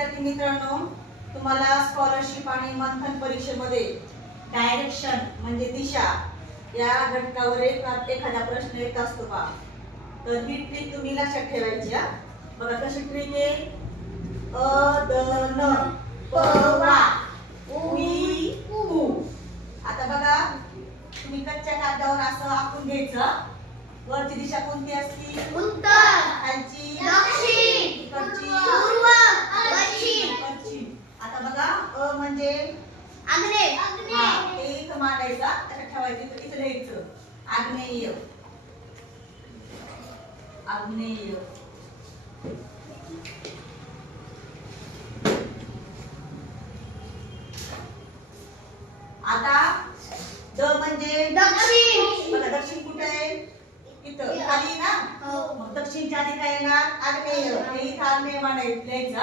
विद्यार्थी मित्रांनो, तुम्हाला स्कॉलरशिप आणि मंथन परीक्षेमध्ये डायरेक्शन म्हणजे दिशा या घटकावर एखादा प्रश्न येत असतो का? तर ही ट्रिक तुम्ही लक्षात ठेवायची हा. बघा कशी ट्रिक आहे. अ द न प वा उ ऊ. आता बघा तुम्ही कच्च्या कागदावर असं आखून घ्यायचं. वरची दिशा कोणती असती? उत्तर, खालची दक्षिण, इकडची पूर्व, पश्चिम. पश्चिम. आता बघा अ म्हणजे आग्नेय, हा ते इथं मांडायचा, त्याच्यात ठेवायचं, इथं लिहायचं आग्नेय. आग्नेय. आता द म्हणजे दक्षिण. बघा दक्षिण कुठे आहे? इथं खाली ना. मग दक्षिणच्या आधी काय येणार? आग्नेय. हे इथं आग्नेय मांडायचं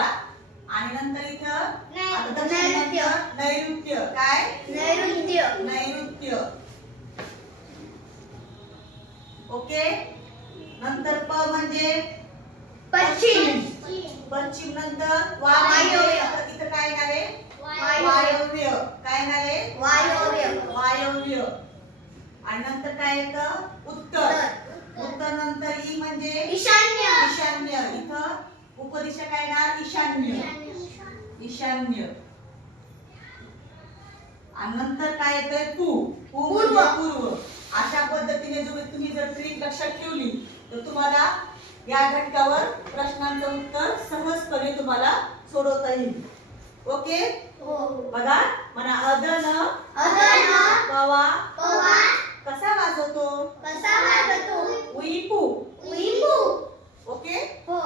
आणि नंतर इथं आता दक्षिण नंतर नैऋत्य. काय? नैऋत्य. नैऋत्य. ओके. नंतर प म्हणजे पश्चिम. पश्चिम नंतर वायव्य. आता इथं काय येणार आहे? वायव्य. काय येणार आहे? वायव्य. वायव्य. आणि नंतर काय येतं? उत्तर. उत्तर नंतर ई म्हणजे ईशान्य. ईशान्य. इथं उपदिशा काय येणार? ईशान्य. ईशान्य. आणि नंतर काय येतंय? पूर्व. पूर्व. अशा पद्धतीने तुम्ही जर ट्रिक लक्षात ठेवली तर तुम्हाला या घटकावर प्रश्नांचं उत्तर सहजपणे तुम्हाला सोडवता येईल. ओके. बघा म्हणा अदन पवा कसा वाजवतो? कसा वाजतो? उईपू. उईपू. ओके. हो.